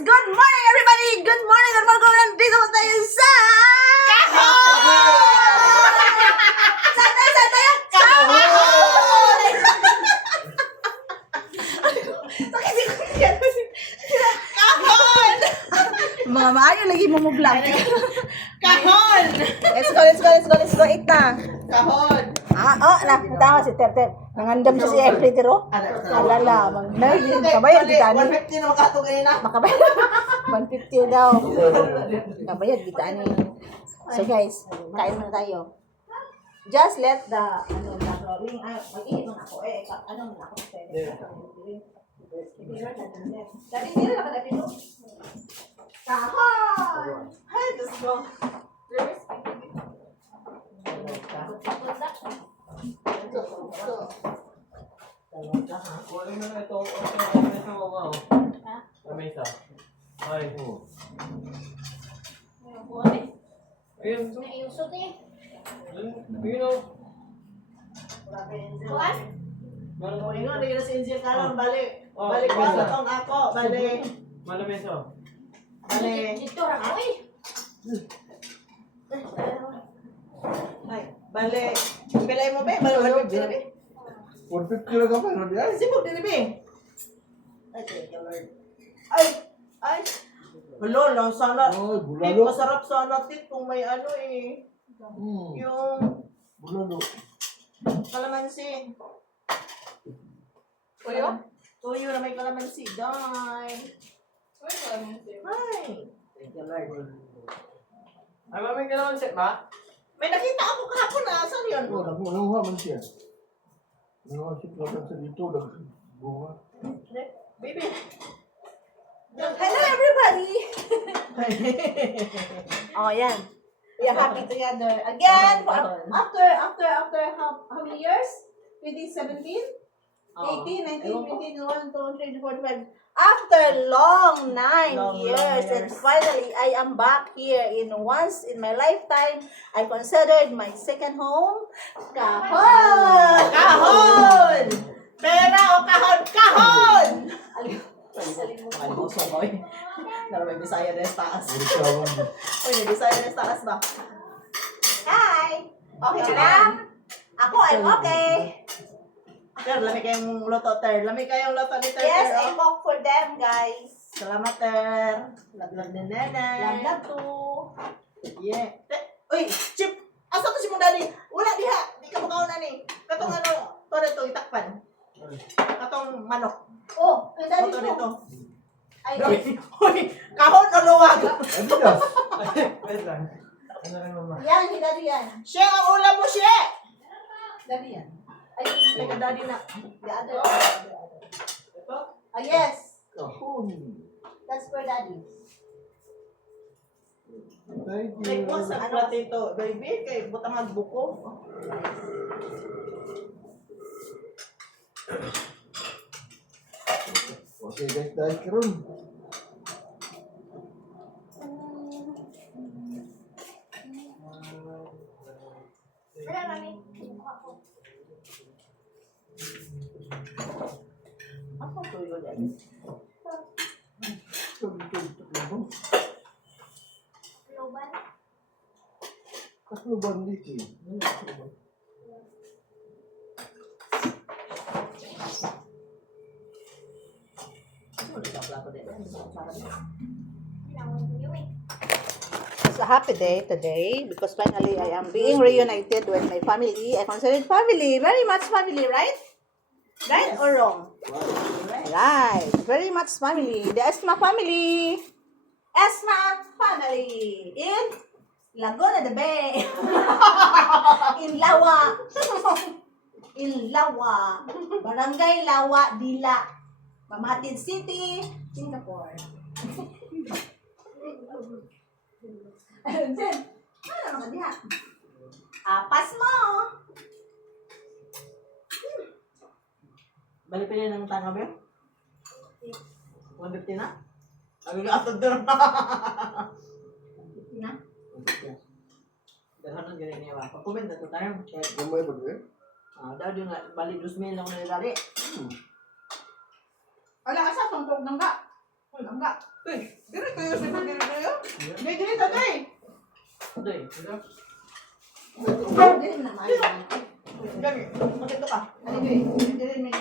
Good morning, everybody! Good morning! Good morning! Nandito po tayo sa... Saan tayo? Saan tayo? Mga maayo, lagi mo muglang. Kahon! Let's go, eat na. Kahon! Tama si Ter. Nangandam siya si Every Tiro. Alala, kabayad kita ni. 150 na makato kanina. Makabayad. 150 daw. Kabayad kita ni. So guys, kain muna tayo. Just let the, ring, mag-ihit mo na ako. Ano mo na ako. Dati nila lang kadapin mo. Kahon! Ay, Diyos ko. Kunin mo na ito. Ito mo nga. Lamesa. Ay. Ayun. Ayun o. O, ingon, hindi na si Angel Karon. Balik. Balik ba sa tong ako? Balik. Malamesa. Balik. Ay, balik. Pilay mo ba? Balik. Balik. 150 lang ka pa, ay. Sibog din ba? Ay, thank you, Lord. Ay. Wala lang sana. Ay, Tit, bulalo. masarap sana tit kung may ano eh. Yung Bulalo. kalamansi. Tuyo? Tuyo na may kalamansi. Day. Ay. Thank you, Lord. Ay, mamay ka naman set ba? May nakita ako kahapon na. Saan yun? Oh, nanguha man siya. Nanguha siya lang sa dito, bunga. Baby. Hello everybody! Oh, yan. We are happy together. Again, after how many years? 2017? 18, 19, 20, 21, 22, 23, 24, 25. After long 9 years, and finally, I am back here once in my lifetime. I considered my second home. Kahon! Kahon! Pera o kahon? Kahon! Ano so boy? Naramay Bisaya na taas. Uy, may Bisaya na taas ba? Hi! Okay ka na? Ako, I'm okay. Ter, lami kayong loto, Ter. Lami kayong loto ni Ter. Yes, Ter, I cook for them, guys. Salamat, Ter. Laglag ni Nenay. Love too. Yeah. Uy, Chip! Asa to si mong daddy? Wala diha. Di ka makaw na ni. Katong ano, to rito, itakpan. Katong manok. Oh, ang dali Ito ko. rito. Ay, Uy, kahon o luwag? Adidas. Wait lang. Ano rin mama? yan, daddy yan. Siya ang ulam mo, siya! Daddy yan. Ay, Ay, ka daddy na. the other. Ito? Ah, yes. Kahon. That's for daddy. Thank May you. kuha sa platito, baby, kay butang magbuko. Okay guys, dahil karon. Wala, mami. Ako tuyo daddy. Kaslo bandit eh. It's a happy day today because finally I am being reunited with my family. I consider it family, very much family, right? Right or wrong? Right, very much family. The Esma family. Esma family in Laguna de Bay. In Lawa. In Lawa. Barangay Lawa, Dila. Mamatid City, Singapore. Ayun, Jen. Ano naman diha? Apas mo. Bali pa rin ng tanga ba yun? 150 na? Nagagatod doon. Na? Dalahan ng ganyan niya ba? Pag-comment na ito tayo. Gamay ba rin? Dahil yung bali 2,000 lang na nilari. Wala ka sa tungkog ng ba? Enggak. Tuh, diri kayo sa diri kayo. Diri tatay. Ito eh. Ito. Dili na maayo. Gani, magito ka. Ano dili may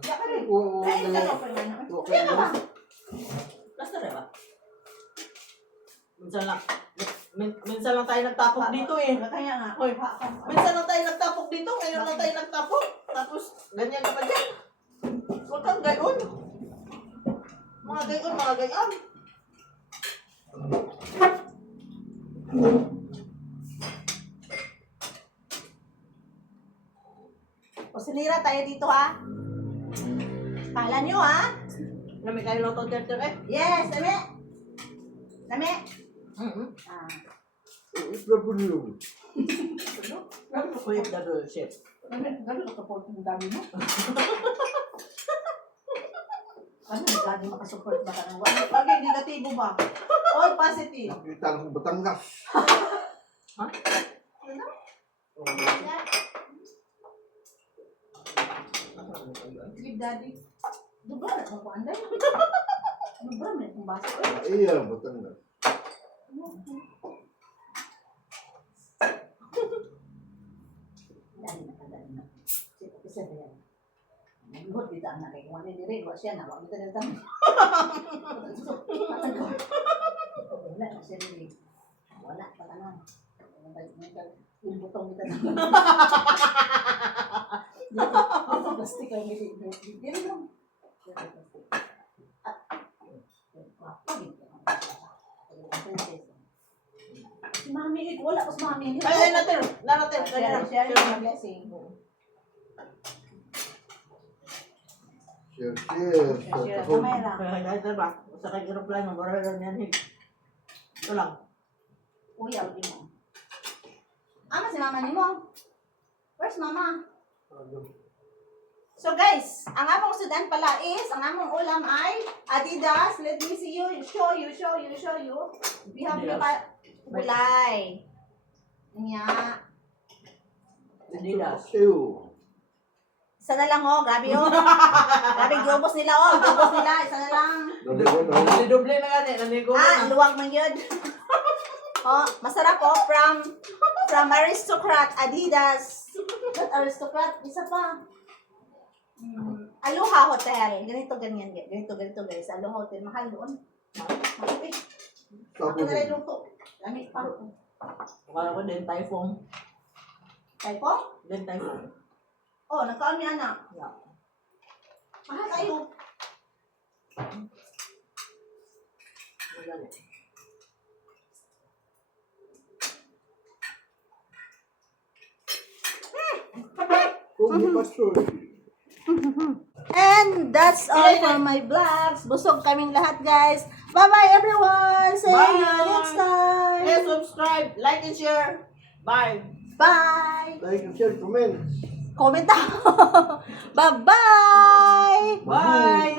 Ya ka rin. Oo, Ay, ito oo. pa na. Okay Yan na. ba? Basta rin ba? Minsan lang tayo nagtapok dito eh. Kaya nga. Hoy, minsan lang tayo nagtapok dito, ngayon lang tayo nagtapok. Tapos, ganyan ka pa dyan. Huwag kang gayon. Mga gayon, mga gayon. O sinira tayo dito ha. Kala nyo ha? Nami kayo lang itong ter eh. Yes, dami. Dami. Ah. Ito po niyo. Ano ko yung double chef? Gano'n ka po yung dami mo? Ano, lagi makasupport ba ka ng wala? Bagay, negatibo ba? All positive. Nakita ng Batangas. Ha? Give daddy. Dubra na kung anday. Dubra na kung basa. Iya, Batangas. Dali na ka, dali na. Isa na yan. Naguhot dito ang nakay. Kung ano dire, wala siya na. Wala dito na tanong. Wala na siya rin. Wala pa ka na. Yung butong dito na. Dito plastic ang hindi. Dito lang. Dito plastic. Si Mami, wala ko si Mami. Ay, natin. Narating. Share yung blessing. Share. Share. Kamay lang. Kahit ba? Sa kag-aeroplano, mura lang yan. Ito lang. Uy, awin mo. Ama si mama ni mo. Where's mama? So guys, ang among sudan pala is, ang among ulam ay Adidas. Let me see you. Show you. We have gulay. Nya. Adidas. Isa na lang oh, grabe oh. Grabe, giubos nila oh. Giubos nila, isa na lang. Doble na gani. Nanigo Ah, na. luwag man yun. Oh, masarap oh, from Aristocrat, Adidas. Not Aristocrat, isa pa. Aloha Hotel. Ganito, ganyan. Ganito guys. Aloha Hotel. Mahal doon. Mahal eh. Ako na rin luto. Lamig pa. Akala ko din typhoon. Typo? Din typhoon. Oh, nagkaon niya anak. Yeah. Mahal kayo. Magani. And that's all for my vlogs. Busog kaming lahat, guys. Bye-bye, everyone. See Bye. you next time. Please subscribe, like and share. Bye. Bye. Like and share, comment. Comment down. Bye-bye. Bye.